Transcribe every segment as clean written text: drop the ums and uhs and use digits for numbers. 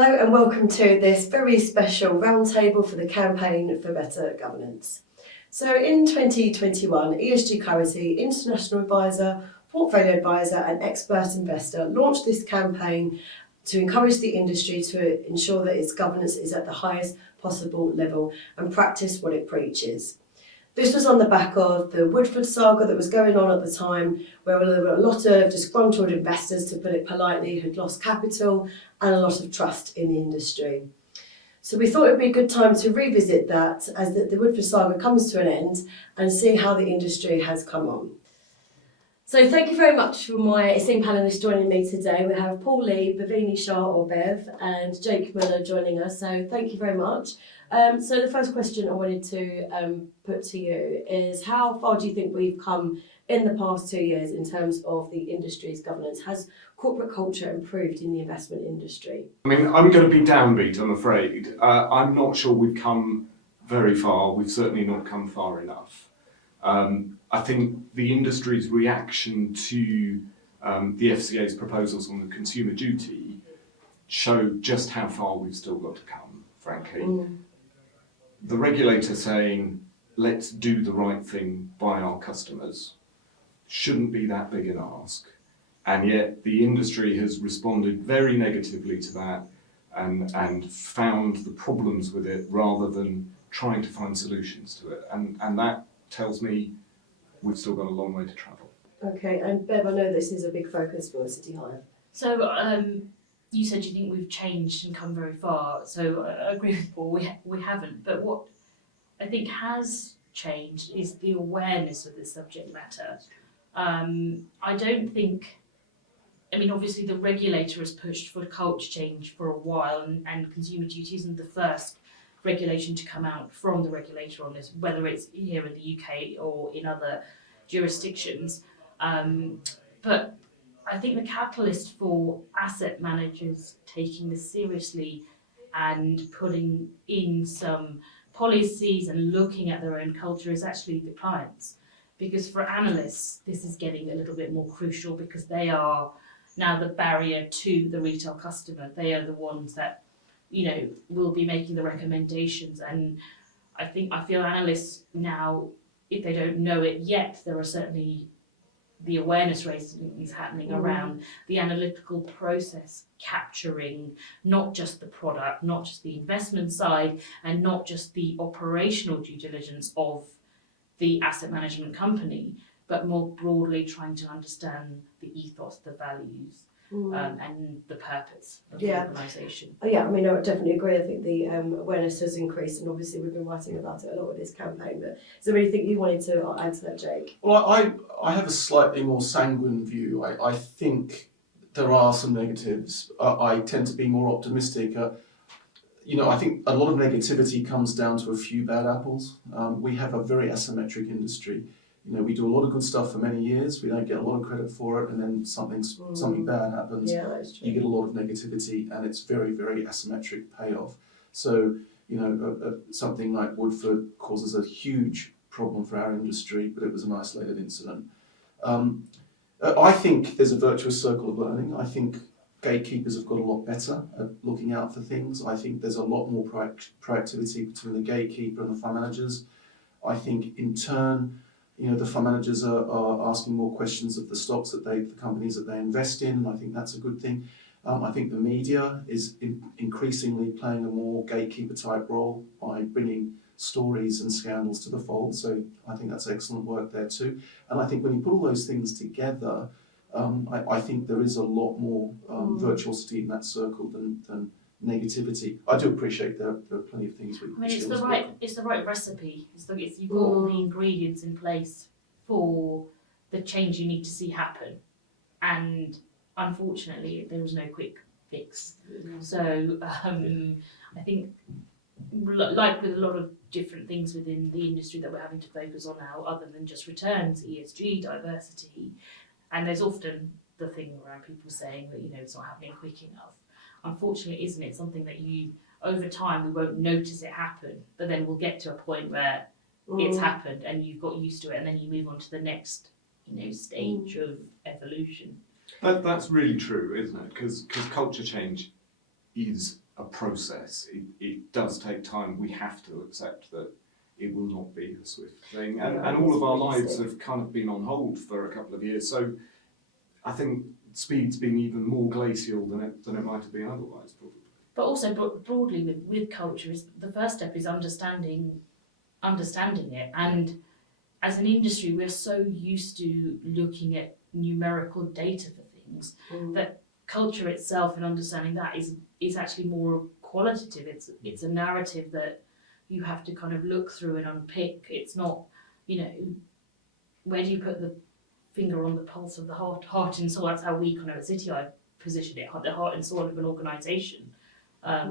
Hello and welcome to this very special roundtable for the campaign for better governance. So in 2021, ESG Clarity, international advisor, portfolio advisor and expert investor launched this campaign to encourage the industry to ensure that its governance is at the highest possible level and practice what it preaches. This was on the back of the Woodford saga that was going on at the time, where there were a lot of disgruntled investors, to put it politely, who'd lost capital and a lot of trust in the industry. So we thought it would be a good time to revisit that as the Woodford saga comes to an end and see how the industry has come on. So thank you very much for my esteemed panellists joining me today. We have Paul Lee, Bhavini Shah or Bev, and Jake Miller joining us. So thank you very much. So the first question I wanted to put to you is, how far do you think we've come in the past 2 years in terms of the industry's governance? Has corporate culture improved in the investment industry? I mean, I'm going to be downbeat, I'm afraid. I'm not sure we've come very far. We've certainly not come far enough. I think the industry's reaction to the FCA's proposals on the consumer duty show just how far we've still got to come, frankly. The regulator saying, let's do the right thing by our customers, shouldn't be that big an ask. And yet the industry has responded very negatively to that and found the problems with it rather than trying to find solutions to it. And that tells me we've still got a long way to travel. Okay, and Bev, I know this is a big focus for City Hive. So you said you think we've changed and come very far. So I agree with Paul, we haven't. But what I think has changed is the awareness of this subject matter. I don't think, I mean, obviously the regulator has pushed for culture change for a while, and consumer duty isn't the first regulation to come out from the regulator on this, whether it's here in the UK or in other jurisdictions. But I think the catalyst for asset managers taking this seriously and putting in some policies and looking at their own culture is actually the clients. Because for analysts, this is getting a little bit more crucial because they are now the barrier to the retail customer. They are the ones that, you know, will be making the recommendations. And I feel analysts now, if they don't know it yet, there are certainly the awareness raising is happening around the analytical process, capturing not just the product, not just the investment side, and not just the operational due diligence of the asset management company, but more broadly trying to understand the ethos, the values, and the purpose of the organisation. Yeah, I mean, I would definitely agree. I think the awareness has increased, and obviously we've been writing about it a lot with this campaign. But is there anything you wanted to add to that, Jake? Well, I have a slightly more sanguine view. I think there are some negatives. I tend to be more optimistic. I think a lot of negativity comes down to a few bad apples. We have a very asymmetric industry. We do a lot of good stuff for many years. We don't get a lot of credit for it, and then something bad happens. Yeah, that's true. You get a lot of negativity, and it's very, very asymmetric payoff. So, something like Woodford causes a huge problem for our industry, but it was an isolated incident. I think there's a virtuous circle of learning. I think gatekeepers have got a lot better at looking out for things. I think there's a lot more proactivity between the gatekeeper and the fund managers. I think in turn, the fund managers are asking more questions of the stocks the companies that they invest in, and I think that's a good thing. I think the media is increasingly playing a more gatekeeper type role by bringing stories and scandals to the fold, so I think that's excellent work there too. And I think when you put all those things together, I think there is a lot more virtuosity in that circle than negativity. I do appreciate there are plenty of things we. I mean, it's the right recipe. You've got all the ingredients in place for the change you need to see happen, and unfortunately, there is no quick fix. So I think, like with a lot of different things within the industry that we're having to focus on now, other than just returns, ESG, diversity, and there's often the thing around people saying that it's not happening quick enough. Unfortunately, isn't it something that over time we won't notice it happen, but then we'll get to a point where it's happened and you've got used to it, and then you move on to the next stage of evolution. That's really true, isn't it? Because culture change is a process. It does take time. We have to accept that it will not be a swift thing. And all of our lives have kind of been on hold for a couple of years. So I think speed's been even more glacial than it might have been otherwise, probably. But also broadly with culture, is the first step is understanding it. And as an industry, we're so used to looking at numerical data for things that culture itself and understanding that is actually more qualitative. It's a narrative that you have to kind of look through and unpick. It's not, where do you put the finger on the pulse of the heart and soul? That's how we kind of at City Eye position it, the heart and soul of an organisation. I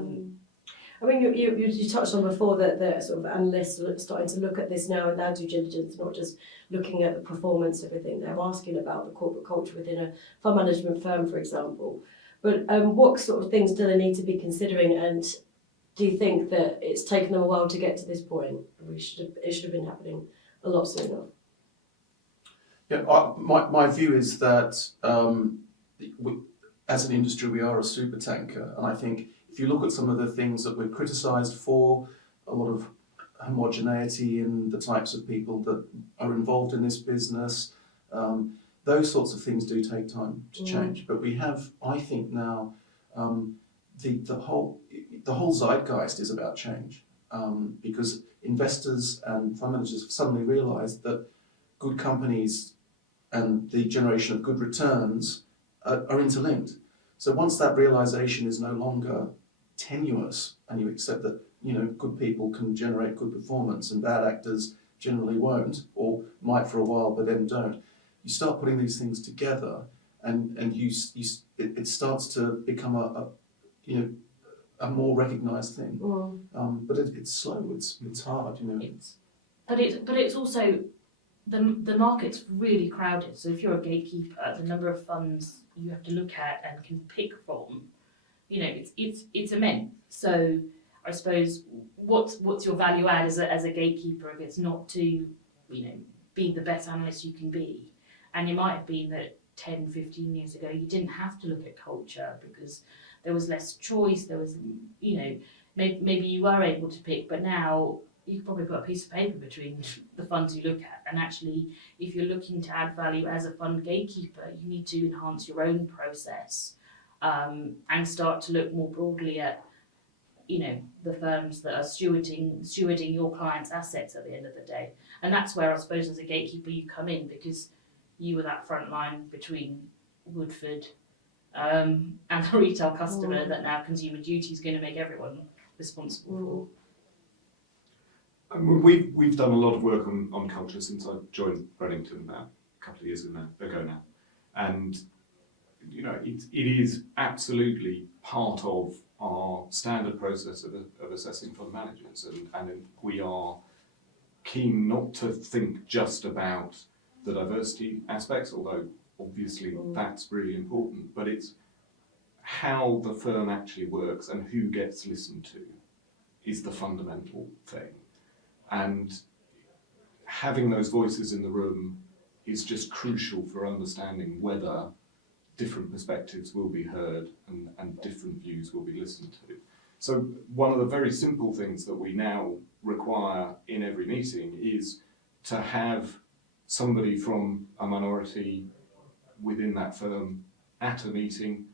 mean, you touched on before that the sort of analysts are starting to look at this now and their due diligence, not just looking at the performance of everything. They're asking about the corporate culture within a fund management firm, for example. But what sort of things do they need to be considering, and do you think that it's taken them a while to get to this point? It should have been happening a lot sooner. Yeah, my view is that as an industry we are a super tanker, and I think if you look at some of the things that we're criticised for, a lot of homogeneity in the types of people that are involved in this business, those sorts of things do take time to change. But we have, I think now, the whole zeitgeist is about change, because investors and fund managers have suddenly realised that good companies and the generation of good returns are interlinked. So once that realisation is no longer tenuous, and you accept that good people can generate good performance and bad actors generally won't, or might for a while but then don't, you start putting these things together, and it starts to become a more recognised thing. But it's slow. It's hard. But it's also the market's really crowded. So if you're a gatekeeper, the number of funds you have to look at and can pick from, it's immense. So I suppose what's your value add as a gatekeeper if it's not to be the best analyst you can be? And it might have been that 10, 15 years ago you didn't have to look at culture because there was less choice. There was maybe you were able to pick, but now you can probably put a piece of paper between the funds you look at. And actually, if you're looking to add value as a fund gatekeeper, you need to enhance your own process and start to look more broadly at, the firms that are stewarding your clients' assets at the end of the day. And that's where I suppose as a gatekeeper you come in, because you were that front line between Woodford and the retail customer that now Consumer Duty is going to make everyone responsible for. I mean, we've done a lot of work on culture since I joined Reddington about a couple of years ago now, and it is absolutely part of our standard process of assessing fund managers, and we are keen not to think just about the diversity aspects, although obviously that's really important, but it's how the firm actually works and who gets listened to is the fundamental thing. And having those voices in the room is just crucial for understanding whether different perspectives will be heard and different views will be listened to. So one of the very simple things that we now require in every meeting is to have somebody from a minority within that firm at a meeting,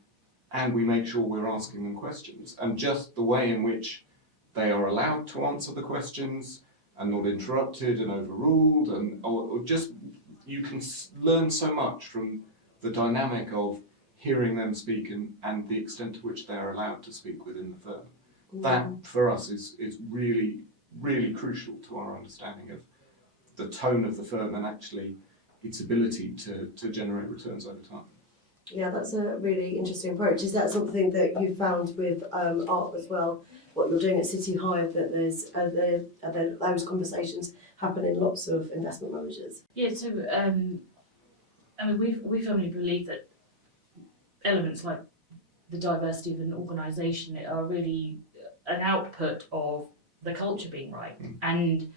and we make sure we're asking them questions. And just the way in which they are allowed to answer the questions and not interrupted and overruled, or just you can learn so much from the dynamic of hearing them speak and the extent to which they're allowed to speak within the firm. That for us is really, really crucial to our understanding of the tone of the firm and actually its ability to generate returns over time. Yeah, that's a really interesting approach. Is that something that you found with ARP as well? What you're doing at City Hive, that there's are there those conversations happen in lots of investment managers? Yeah, so I mean, we firmly believe that elements like the diversity of an organisation are really an output of the culture being right. And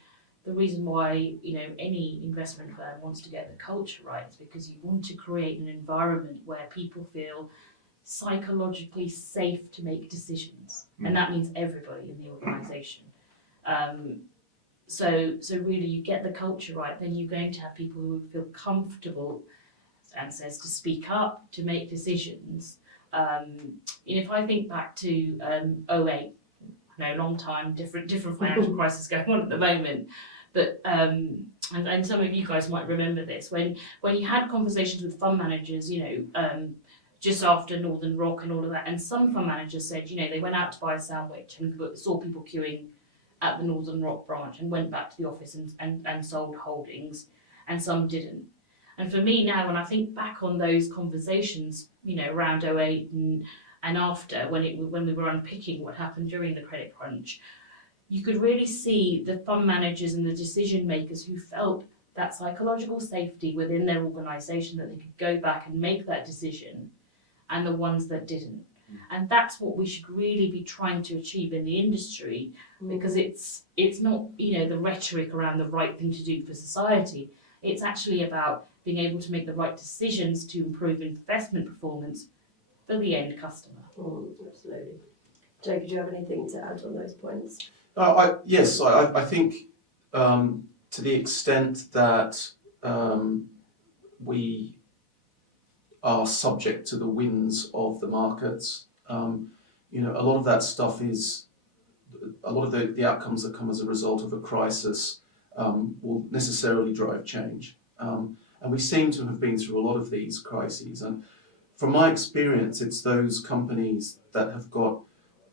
the reason why any investment firm wants to get the culture right is because you want to create an environment where people feel psychologically safe to make decisions, and that means everybody in the organisation. So really, you get the culture right, then you're going to have people who feel comfortable, as Anne says, to speak up, to make decisions. If I think back to 08, long time, different financial crisis going on at the moment. But and some of you guys might remember this when you had conversations with fund managers, just after Northern Rock and all of that, and some fund managers said, they went out to buy a sandwich and saw people queuing at the Northern Rock branch and went back to the office and sold holdings, and some didn't. And for me now, when I think back on those conversations, around 08 and after, when we were unpicking what happened during the credit crunch, you could really see the fund managers and the decision makers who felt that psychological safety within their organisation, that they could go back and make that decision, and the ones that didn't. And that's what we should really be trying to achieve in the industry, because it's not the rhetoric around the right thing to do for society. It's actually about being able to make the right decisions to improve investment performance for the end customer. Absolutely. Jake, do you have anything to add on those points? Yes, I think to the extent that we are subject to the winds of the markets, a lot of that stuff is, a lot of the outcomes that come as a result of a crisis will necessarily drive change. And we seem to have been through a lot of these crises. And from my experience, it's those companies that have got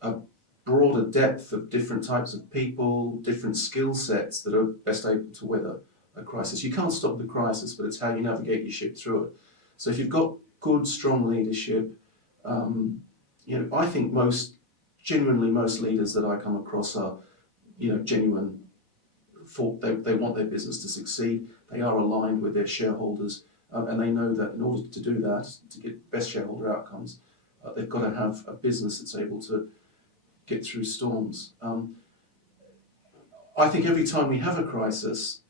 a broader depth of different types of people, different skill sets that are best able to weather a crisis. You can't stop the crisis, but it's how you navigate your ship through it. So if you've got good, strong leadership, I think most leaders that I come across are, genuine. They want their business to succeed. They are aligned with their shareholders, and they know that in order to do that, to get best shareholder outcomes, they've got to have a business that's able to get through storms. I think every time we have a crisis,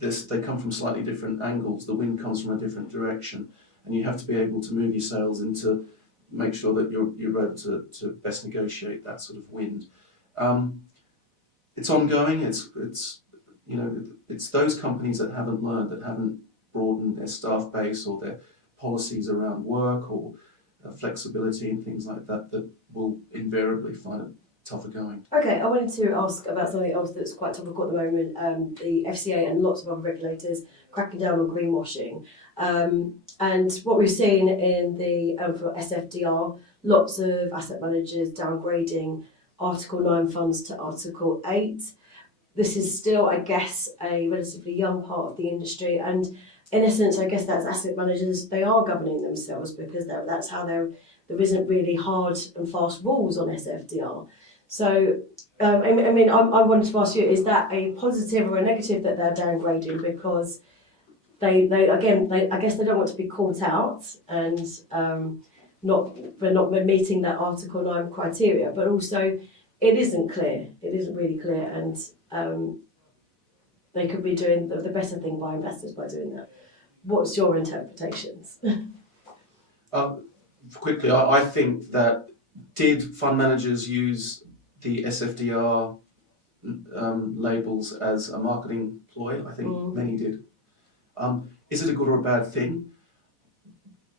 they come from slightly different angles. The wind comes from a different direction, and you have to be able to move your sails into make sure that you're able to best negotiate that sort of wind. It's ongoing. It's those companies that haven't learned, that haven't broadened their staff base or their policies around work or flexibility and things like that, that will invariably find it tougher going. Okay, I wanted to ask about something else that's quite topical at the moment. The FCA and lots of other regulators cracking down on greenwashing. And what we've seen in the for SFDR, lots of asset managers downgrading Article 9 funds to Article 8. This is still, I guess, a relatively young part of the industry, and in essence, I guess that's asset managers, they are governing themselves because that's how there isn't really hard and fast rules on SFDR. So, I wanted to ask you, is that a positive or a negative that they're downgrading because they I guess they don't want to be caught out and not meeting that Article 9 criteria, but also it isn't really clear, and they could be doing the better thing by investors by doing that. What's your interpretations? Quickly, I think that did fund managers use the SFDR labels as a marketing ploy? I think many did. Is it a good or a bad thing?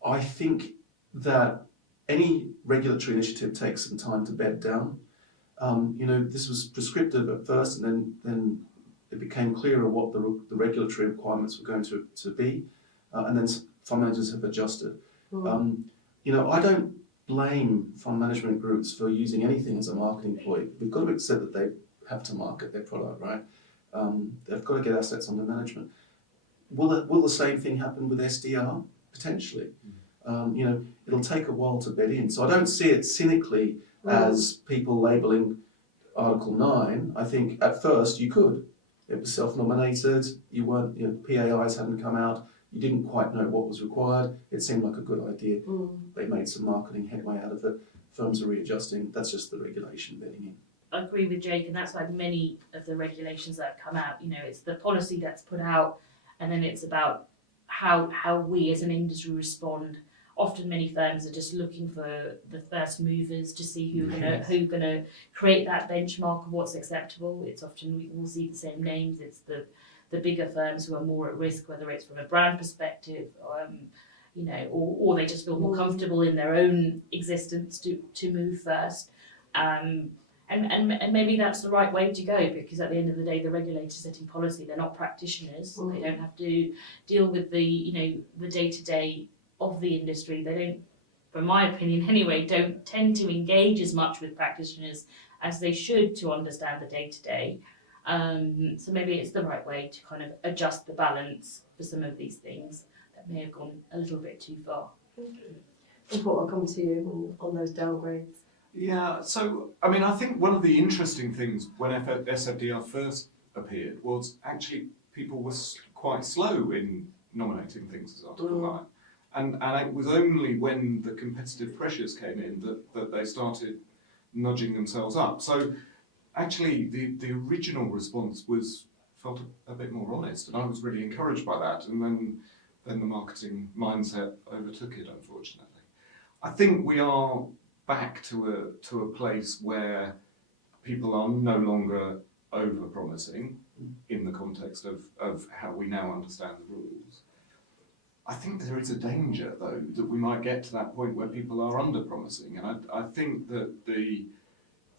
I think that any regulatory initiative takes some time to bed down. This was prescriptive at first, and then it became clearer what the regulatory requirements were going to be, and then fund managers have adjusted. I don't blame fund management groups for using anything as a marketing ploy. We've got to accept that they have to market their product, right? They've got to get assets under management. Will the same thing happen with SDR? Potentially. It'll take a while to bed in. So I don't see it cynically as people labelling Article 9. I think at first you could. It was self-nominated, you weren't, PAIs hadn't come out, you didn't quite know what was required, it seemed like a good idea. They made some marketing headway out of it, firms are readjusting, that's just the regulation bedding in. I agree with Jake, and that's why many of the regulations that have come out, it's the policy that's put out, and then it's about how we as an industry respond often many firms are just looking for the first movers to see who are gonna create that benchmark of what's acceptable. It's often we all see the same names. It's the bigger firms who are more at risk, whether it's from a brand perspective, or they just feel more comfortable in their own existence to move first. And maybe that's the right way to go, because at the end of the day, the regulators setting policy, they're not practitioners. They don't have to deal with the day-to-day of the industry. They don't, from my opinion anyway, don't tend to engage as much with practitioners as they should to understand the day-to-day. So maybe it's the right way to kind of adjust the balance for some of these things that may have gone a little bit too far. And what will come to you on those downgrades? Yeah, so I mean, I think one of the interesting things when SFDR first appeared was actually people were quite slow in nominating things as Article 9. And it was only when the competitive pressures came in that they started nudging themselves up. So actually the original response felt a bit more honest, and I was really encouraged by that. And then the marketing mindset overtook it, unfortunately. I think we are back to a place where people are no longer over-promising in the context of how we now understand the rules. I think there is a danger, though, that we might get to that point where people are under-promising, and I think that the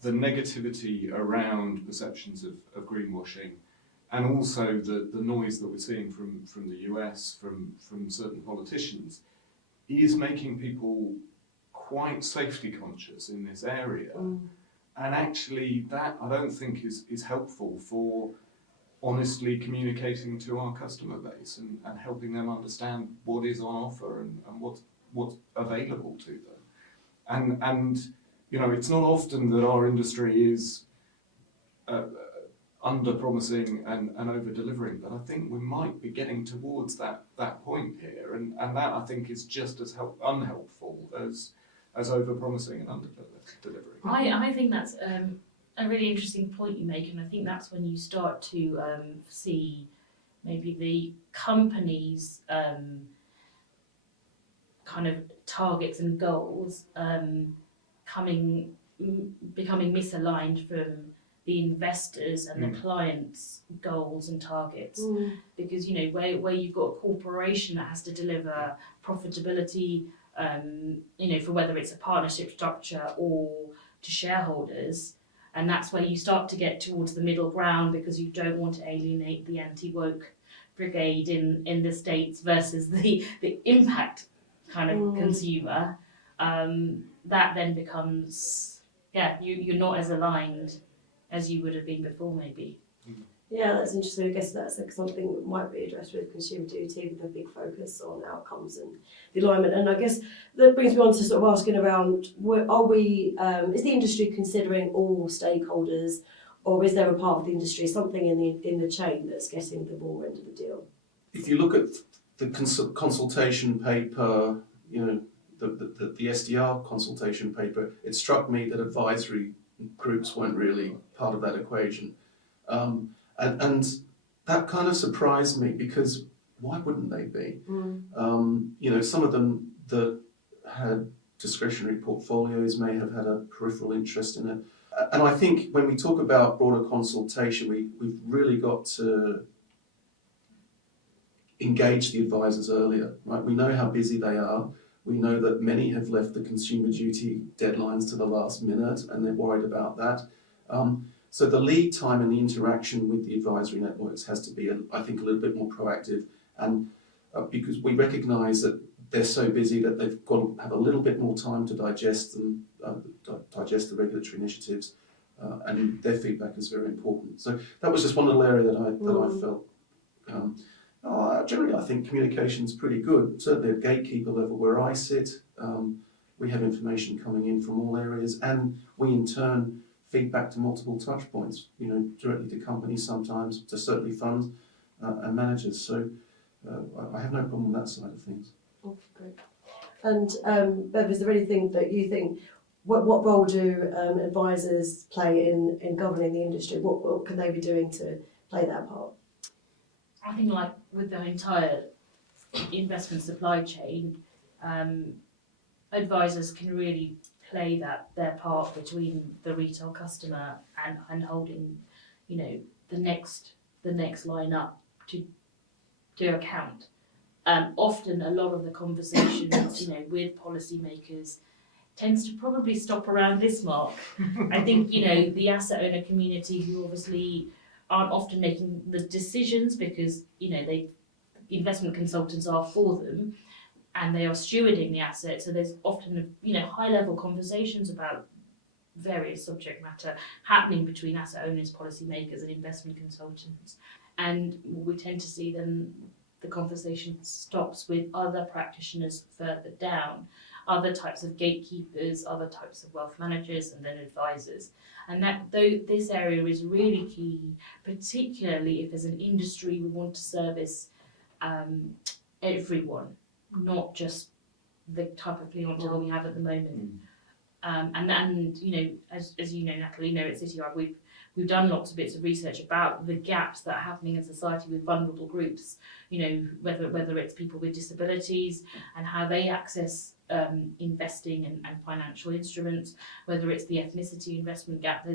negativity around perceptions of greenwashing, and also the noise that we're seeing from the US, from certain politicians, is making people quite safety conscious in this area. And actually that I don't think is helpful for honestly communicating to our customer base and helping them understand what is on offer and what's available to them. And it's not often that our industry is under-promising and over-delivering, but I think we might be getting towards that point here, and that I think is just as unhelpful as over-promising and under-delivering. I think that's a really interesting point you make, and I think that's when you start to see maybe the companies' kind of targets and goals becoming misaligned from the investors and the clients' goals and targets. Because where you've got a corporation that has to deliver profitability, for whether it's a partnership structure or to shareholders, and that's where you start to get towards the middle ground, because you don't want to alienate the anti-woke brigade in the States versus the impact kind of consumer. That then becomes, you're not as aligned as you would have been before, maybe. Yeah, that's interesting. I guess that's something that might be addressed with consumer duty, with a big focus on outcomes and the alignment. And I guess that brings me on to sort of asking around, is the industry considering all stakeholders, or is there a part of the industry, something in the chain that's getting the raw end of the deal? If you look at the consultation paper, the SDR consultation paper, it struck me that advisory groups weren't really part of that equation. And that kind of surprised me, because why wouldn't they be? Some of them that had discretionary portfolios may have had a peripheral interest in it. And I think when we talk about broader consultation, we've really got to engage the advisors earlier, right? We know how busy they are. We know that many have left the consumer duty deadlines to the last minute, and they're worried about that. So the lead time and the interaction with the advisory networks has to be, I think, a little bit more proactive, and because we recognise that they're so busy that they've got to have a little bit more time to digest them, digest the regulatory initiatives, and their feedback is very important. So that was just one little area that I felt. Generally, I think communication is pretty good. Certainly at gatekeeper level where I sit, we have information coming in from all areas, and we in turn feedback to multiple touch points, directly to companies sometimes, to certainly funds and managers. So I have no problem with that side of things. Oh, great. And Bev, is there anything that you think, what role do advisors play in governing the industry? What can they be doing to play that part? I think, like with the entire investment supply chain, advisors can really play their part between the retail customer and holding, the next line up to account. Often a lot of the conversations, with policymakers tends to probably stop around this mark. I think, the asset owner community, who obviously aren't often making the decisions because, investment consultants are for them and they are stewarding the asset. So there's often, high level conversations about various subject matter happening between asset owners, policymakers and investment consultants. And we tend to see then the conversation stops with other practitioners further down, other types of gatekeepers, other types of wealth managers, and then advisors. And this area is really key, particularly if as an industry we want to service everyone, not just the type of clientele we have at the moment. And as you know, Natalie, at CityR, we've done lots of bits of research about the gaps that are happening in society with vulnerable groups. Whether it's people with disabilities and how they access investing and financial instruments, whether it's the ethnicity investment gap.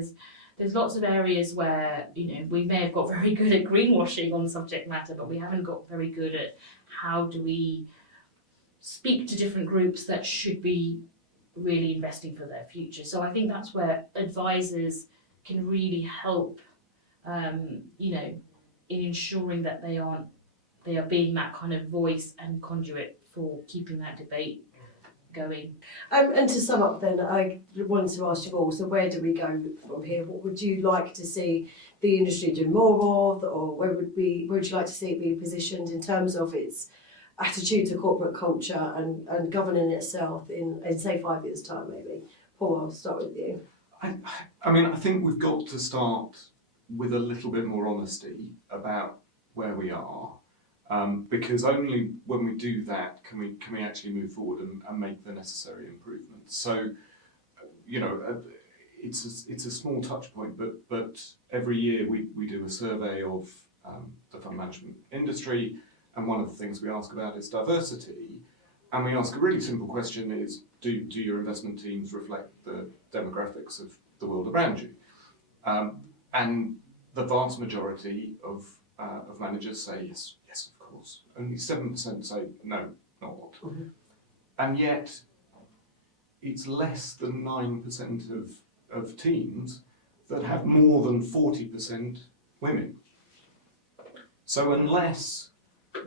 There's lots of areas where we may have got very good at greenwashing on subject matter, but we haven't got very good at how do we speak to different groups that should be really investing for their future. So I think that's where advisors can really help, in ensuring that they are being that kind of voice and conduit for keeping that debate going. And to sum up then, I wanted to ask you all, so where do we go from here? What would you like to see the industry do more of, or where would you like to see it be positioned in terms of its attitude to corporate culture and governing itself in say 5 years' time maybe? Paul, I'll start with you. I think we've got to start with a little bit more honesty about where we are, because only when we do that can we actually move forward and make the necessary improvements. So, it's a small touch point, but every year we do a survey of the fund management industry, and one of the things we ask about is diversity. And we ask a really simple question: is do your investment teams reflect the demographics of the world around you? And the vast majority of managers say yes, of course. Only 7% say no, not. Mm-hmm. And yet, it's less than 9% of teams that have more than 40% women. So unless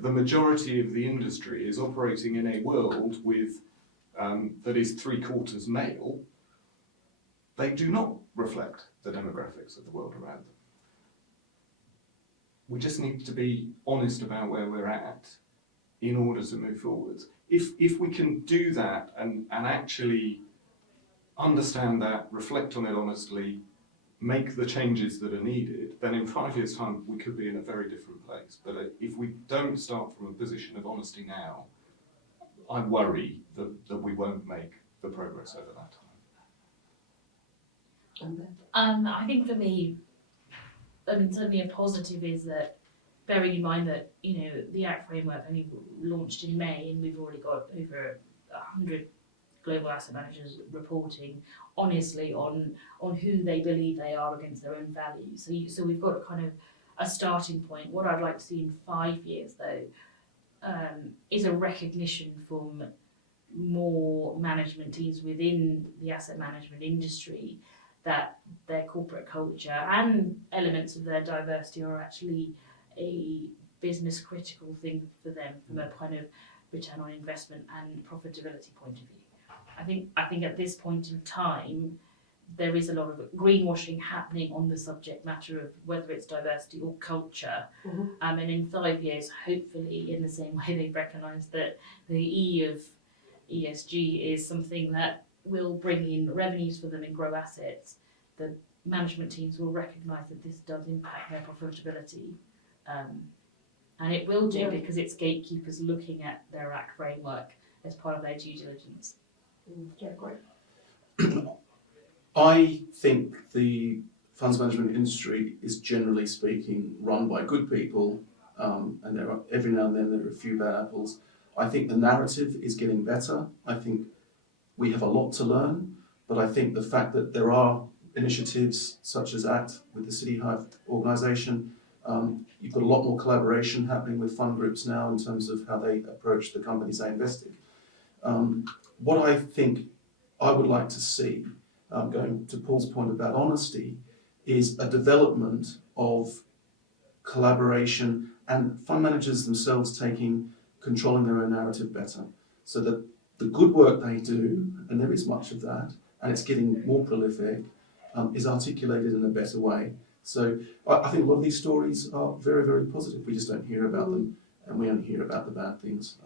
the majority of the industry is operating in a world with that is 3/4 male, they do not reflect the demographics of the world around them. We just need to be honest about where we're at in order to move forward. If we can do that and actually understand that, reflect on it honestly, make the changes that are needed, then in 5 years' time we could be in a very different place. But if we don't start from a position of honesty now, I worry that we won't make the progress over that time. I think for me, certainly a positive is that, bearing in mind that the Act framework only launched in May, and we've already got over 100 global asset managers reporting honestly on who they believe they are against their own values. So we've got a kind of a starting point. What I'd like to see in 5 years, though, is a recognition from more management teams within the asset management industry that their corporate culture and elements of their diversity are actually a business critical thing for them from a kind of return on investment and profitability point of view. I think at this point in time there is a lot of greenwashing happening on the subject matter of whether it's diversity or culture. Mm-hmm. And in 5 years, hopefully, in the same way they've recognised that the E of ESG is something that will bring in revenues for them and grow assets, the management teams will recognise that this does impact their profitability. And it will do because it's gatekeepers looking at their Act framework as part of their due diligence. Yeah, great. I think the funds management industry is, generally speaking, run by good people, and every now and then there are a few bad apples. I think the narrative is getting better. I think We have a lot to learn, but I think the fact that there are initiatives such as ACT with the City Hive organisation, you've got a lot more collaboration happening with fund groups now in terms of how they approach the companies they invest in. What I think I would like to see, going to Paul's point about honesty, is a development of collaboration and fund managers themselves controlling their own narrative better, so that the good work they do, and there is much of that, and it's getting more prolific, is articulated in a better way. So I think a lot of these stories are very, very positive. We just don't hear about them, and we only hear about the bad things.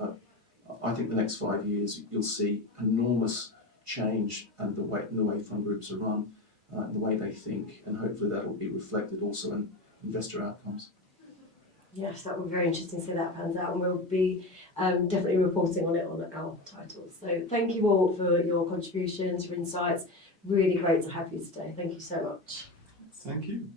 I think the next 5 years you'll see enormous change in the way fund groups are run, and the way they think, and hopefully that will be reflected also in investor outcomes. Yes, that will be very interesting to see how that pans out, and we'll be definitely reporting on it on our titles. So thank you all for your contributions, your insights. Really great to have you today. Thank you so much. Thank you.